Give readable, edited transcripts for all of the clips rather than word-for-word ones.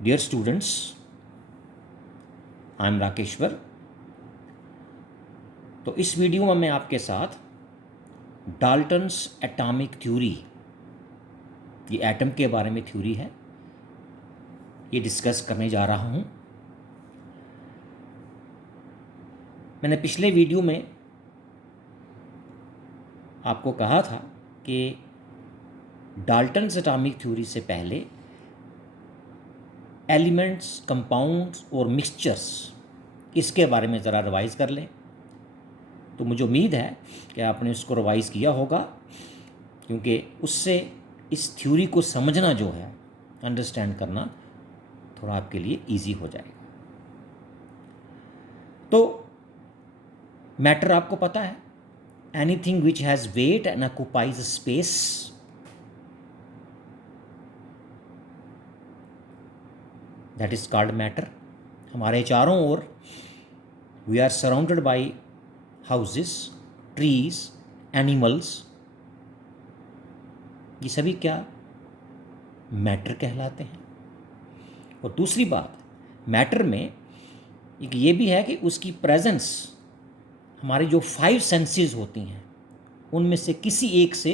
Dear students, I am Rakeshwar. तो इस video में मैं आपके साथ डाल्टन्स एटॉमिक थ्योरी, ये एटम के बारे में थ्योरी है, ये डिस्कस करने जा रहा हूँ। मैंने पिछले वीडियो में आपको कहा था कि डाल्टन्स एटॉमिक थ्योरी से पहले एलिमेंट्स, कंपाउंड्स और मिक्सचर्स, इसके बारे में ज़रा रिवाइज़ कर लें। तो मुझे उम्मीद है कि आपने इसको रिवाइज़ किया होगा, क्योंकि उससे इस थ्योरी को समझना जो है, अंडरस्टैंड करना थोड़ा आपके लिए इजी हो जाएगा। तो मैटर आपको पता है, anything which has weight and occupies space, that is called matter. हमारे चारों ओर we are surrounded by houses, trees, animals, ये सभी क्या मैटर कहलाते हैं। और दूसरी बात, मैटर में एक ये भी है कि उसकी प्रेजेंस हमारी जो 5 सेंसेस होती हैं उनमें से किसी एक से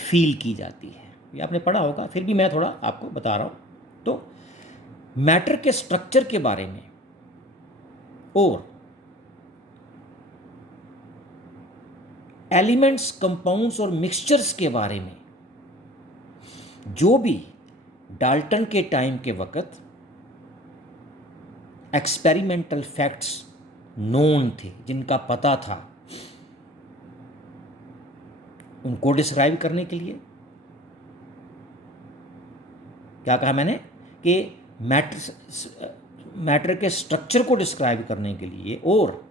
फील की जाती है। ये आपने पढ़ा होगा, फिर भी मैं थोड़ा आपको बता रहा हूँ। तो मैटर के स्ट्रक्चर के बारे में और एलिमेंट्स, कंपाउंड्स और मिक्सचर्स के बारे में जो भी डाल्टन के टाइम के वक़्त एक्सपेरिमेंटल फैक्ट्स नोन थे, जिनका पता था, उनको डिस्क्राइब करने के लिए क्या कहा मैंने कि मैटर के स्ट्रक्चर को डिस्क्राइब करने के लिए और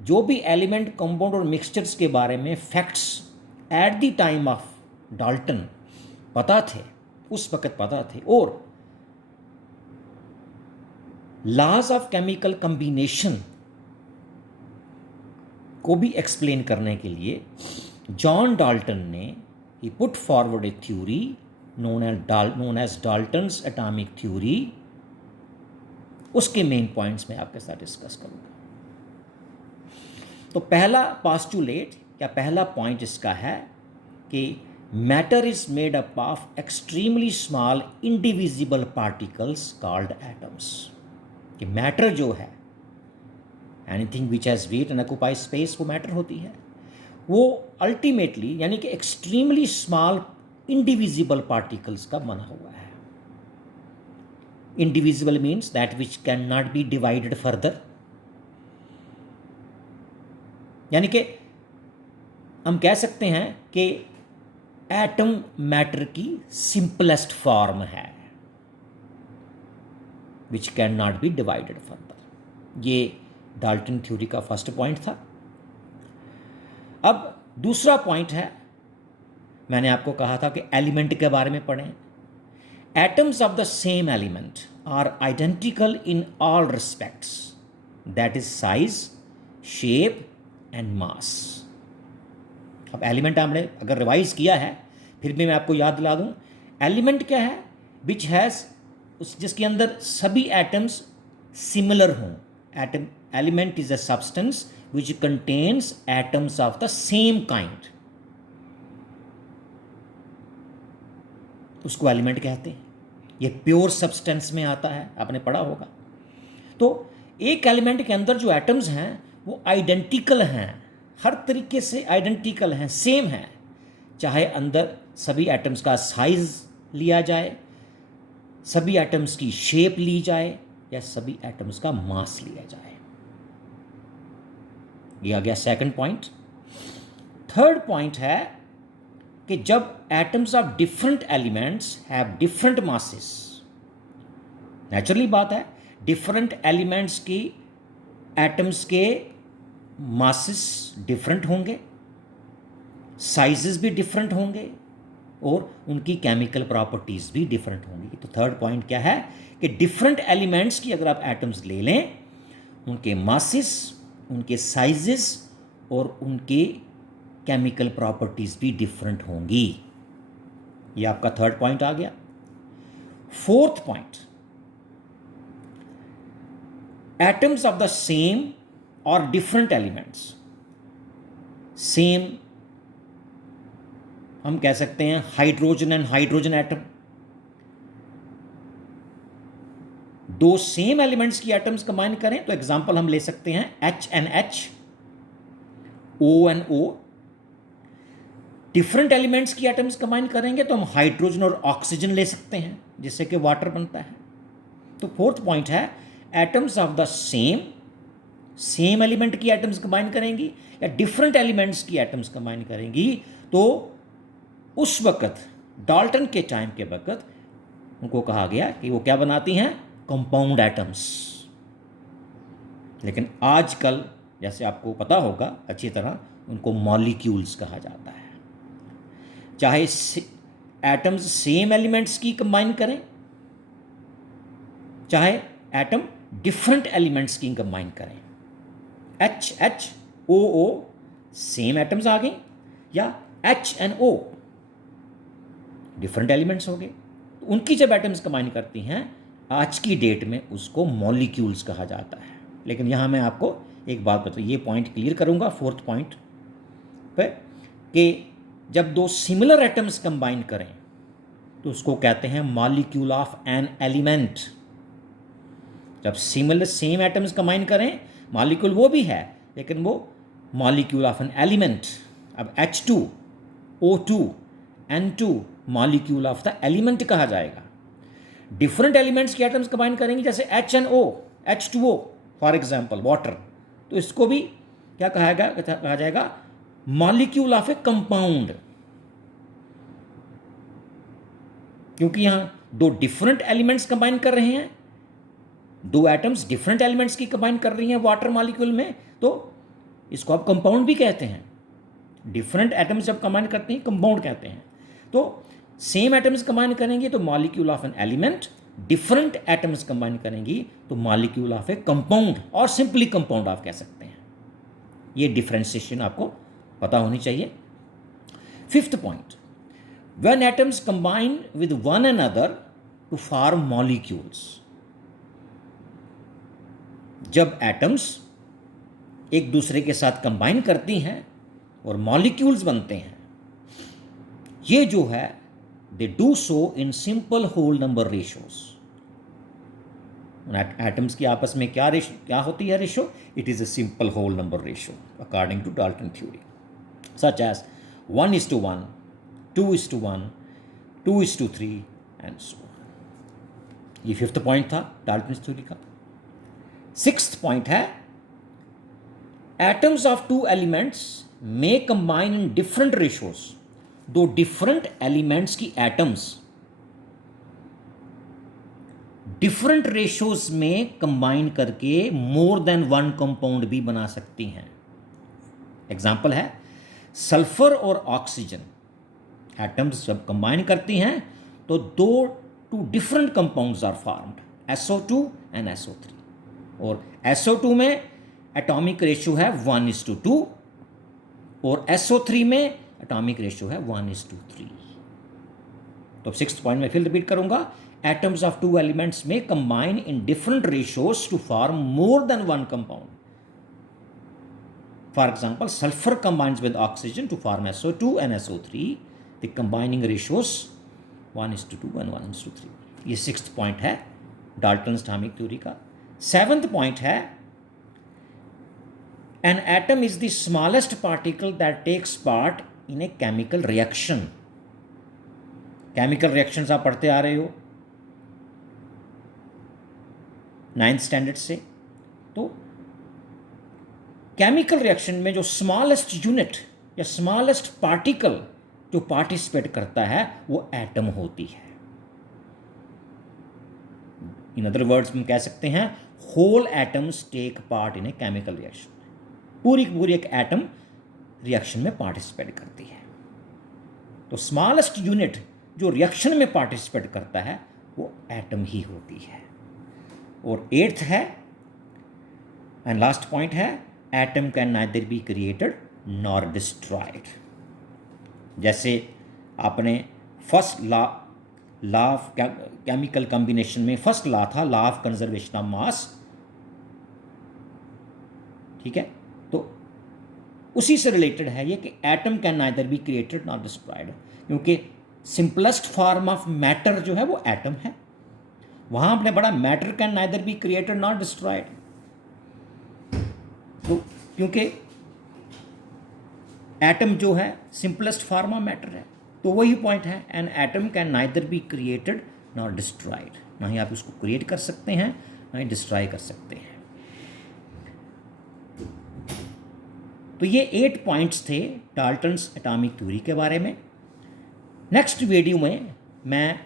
जो भी एलिमेंट, कंपाउंड और मिक्सचर्स के बारे में facts at the time of Dalton पता थे, उस वक़्त पता थे, और लॉज ऑफ केमिकल कम्बिनेशन को भी एक्सप्लेन करने के लिए जॉन डाल्टन ने ही put forward a theory known as Dalton's atomic theory. उसके मेन पॉइंट्स मैं आपके साथ डिस्कस करूंगा। तो पहला पास्टुलेट या पहला पॉइंट इसका है कि matter is made up of extremely small indivisible particles called atoms. कि मैटर जो है, anything which has weight and occupy space, वो मैटर होती है। वो अल्टीमेटली यानी कि एक्सट्रीमली स्मॉल इंडिविजिबल पार्टिकल्स का बना हुआ है। Indivisible means that which can not be divided further, यानी कि हम कह सकते हैं कि एटम मैटर की सिंपलेस्ट फॉर्म है, which can not be divided further. ये डाल्टन थ्योरी का फर्स्ट पॉइंट था। अब दूसरा पॉइंट है, मैंने आपको कहा था कि एलिमेंट के बारे में पढ़ें। Atoms of the same element are identical in all respects, that is size, shape and mass. अब एलिमेंट हमने अगर रिवाइज किया है, फिर भी मैं आपको याद दिला दूं, एलिमेंट क्या है? विच हैज़, जिसके अंदर सभी एटम्स सिमिलर हों। Atom element is a substance which contains atoms of the same kind, उसको एलिमेंट कहते हैं। ये प्योर सब्सटेंस में आता है, आपने पढ़ा होगा। तो एक एलिमेंट के अंदर जो एटम्स हैं वो आइडेंटिकल हैं, हर तरीके से आइडेंटिकल हैं, सेम हैं। चाहे अंदर सभी एटम्स का साइज लिया जाए, सभी एटम्स की शेप ली जाए, या सभी एटम्स का मास लिया जाए। ये आ गया सेकंड पॉइंट। थर्ड पॉइंट है कि जब atoms of different elements have different masses, naturally बात है, डिफरेंट एलिमेंट्स की एटम्स के मासेस डिफरेंट होंगे, साइजेस भी डिफरेंट होंगे, और उनकी केमिकल प्रॉपर्टीज़ भी डिफरेंट होंगी। तो थर्ड पॉइंट क्या है कि डिफरेंट एलिमेंट्स की अगर आप एटम्स ले लें, उनके मासेस, उनके साइजेस और उनके केमिकल प्रॉपर्टीज़ भी डिफरेंट होंगी। ये आपका थर्ड पॉइंट आ गया। Fourth point, atoms of the same और डिफरेंट एलिमेंट्स, सेम हम कह सकते हैं हाइड्रोजन एंड हाइड्रोजन एटम, दो सेम एलिमेंट्स की एटम्स कंबाइन करें तो एग्जांपल हम ले सकते हैं HNH, ONO। डिफरेंट एलिमेंट्स की एटम्स कंबाइन करेंगे तो हम हाइड्रोजन और ऑक्सीजन ले सकते हैं जिससे कि वाटर बनता है। तो फोर्थ पॉइंट है atoms of the same element की एटम्स कंबाइन करेंगी या डिफरेंट एलिमेंट्स की एटम्स कंबाइन करेंगी तो उस वक्त डाल्टन के टाइम के वक्त उनको कहा गया कि वो क्या बनाती हैं, कंपाउंड एटम्स। लेकिन आजकल जैसे आपको पता होगा अच्छी तरह, उनको मॉलिक्यूल्स कहा जाता है। चाहे एटम्स सेम एलिमेंट्स की कंबाइन करें, चाहे एटम डिफरेंट एलिमेंट्स की कंबाइन करें, HHOO सेम एटम्स आ गई, या HNO डिफरेंट एलिमेंट्स हो गए, तो उनकी जब एटम्स कंबाइन करती हैं आज की डेट में उसको मॉलिक्यूल्स कहा जाता है। लेकिन यहाँ मैं आपको एक बात बताऊँ, ये पॉइंट क्लियर करूँगा फोर्थ पॉइंट पे, कि जब दो सिमिलर एटम्स कंबाइन करें तो उसको कहते हैं मॉलिक्यूल ऑफ एन एलिमेंट। जब सेम एटम्स कंबाइन करें, मॉलिक्यूल वो भी है लेकिन वो मॉलिक्यूल ऑफ एन एलिमेंट। अब H2, O2, N2 molecule of the element कहा जाएगा। डिफरेंट एलिमेंट्स की एटम्स कंबाइन करेंगे जैसे HNO, H2O for example water, तो इसको भी क्या कहा जाएगा, मॉलिक्यूल ऑफ ए कंपाउंड, क्योंकि यहां दो डिफरेंट एलिमेंट्स कंबाइन कर रहे हैं, दो एटम्स डिफरेंट एलिमेंट्स की कंबाइन कर रही हैं वाटर मॉलिक्यूल में, तो इसको आप कंपाउंड भी कहते हैं। डिफरेंट एटम्स जब कंबाइन करते हैं कंपाउंड कहते हैं। तो सेम एटम्स कंबाइन करेंगे तो molecule of an element, different atoms combine करेंगी तो मॉलिक्यूल ऑफ ए कंपाउंड, और सिंपली कंपाउंड आप कह सकते हैं। ये डिफरेंशिएशन आपको पता होनी चाहिए। Fifth point, when atoms combine with one another to form molecules, जब एटम्स एक दूसरे के साथ कंबाइन करती हैं और मॉलिक्यूल्स बनते हैं, ये जो है they do so in simple whole number ratios. Atoms की आपस में क्या होती है ratio? It is a simple whole number ratio according to Dalton theory, such as 1:1, 2:1, 2:3 and so. ये फिफ्थ पॉइंट था डाल्टन थ्योरी का। सिक्स्थ पॉइंट है atoms of two elements may combine in different ratios. दो different elements की atoms different ratios में combine करके more than one compound भी बना सकती हैं। एग्जाम्पल है सल्फर और ऑक्सीजन, एटम्स जब कंबाइन करती हैं तो two different compounds are formed, SO2 and SO3, और SO2 में एटॉमिक रेशियो है 1:2 और SO3 में एटॉमिक रेशियो है 1:3। तो सिक्स्थ पॉइंट में फिर रिपीट करूंगा, atoms of two elements may combine in different ratios to form more than one compound. For example sulphur combines with oxygen to form SO2 and SO3, the combining ratios 1:2 and 1:3। ये sixth point है Dalton's atomic theory का। Seventh point है an atom is the smallest particle that takes part in a chemical reaction। Chemical reactions आप पढ़ते आ रहे हो 9th standard से। तो केमिकल रिएक्शन में जो स्मॉलेस्ट यूनिट या स्मॉलेस्ट पार्टिकल जो पार्टिसिपेट करता है वो एटम होती है। इन अदर वर्ड्स हम कह सकते हैं whole atoms take part in a chemical reaction. पूरी की पूरी एक एटम रिएक्शन में पार्टिसिपेट करती है। तो स्मॉलेस्ट यूनिट जो रिएक्शन में पार्टिसिपेट करता है वो एटम ही होती है। और एट्थ है एंड लास्ट पॉइंट है atom can neither be created nor destroyed. जैसे आपने first law law of chemical combination में फर्स्ट लॉ था law of conservation of mass, ठीक है। तो उसी से रिलेटेड है ये कि atom can neither be created not destroyed, क्योंकि सिंपलेस्ट फॉर्म ऑफ मैटर जो है वो एटम है। वहां आपने पढ़ा matter can neither be created not destroyed, तो क्योंकि एटम जो है सिंपलेस्ट फॉर्म ऑफ मैटर है, तो वही पॉइंट है, an atom can neither be created not destroyed, ना ही आप उसको क्रिएट कर सकते हैं ना ही डिस्ट्रॉय कर सकते हैं। तो ये 8 पॉइंट्स थे डाल्टन्स एटॉमिक थ्योरी के बारे में। नेक्स्ट वीडियो में मैं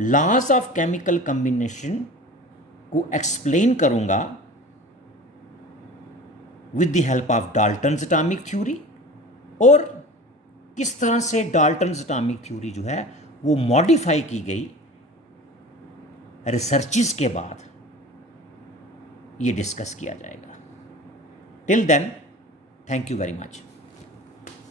लॉज ऑफ केमिकल कॉम्बिनेशन को एक्सप्लेन करूंगा with the help of Dalton's atomic theory, और किस तरह से डाल्टन्स एटॉमिक थ्योरी जो है वो मॉडिफाई की गई रिसर्चेस के बाद, ये डिस्कस किया जाएगा। Till then, thank you very much.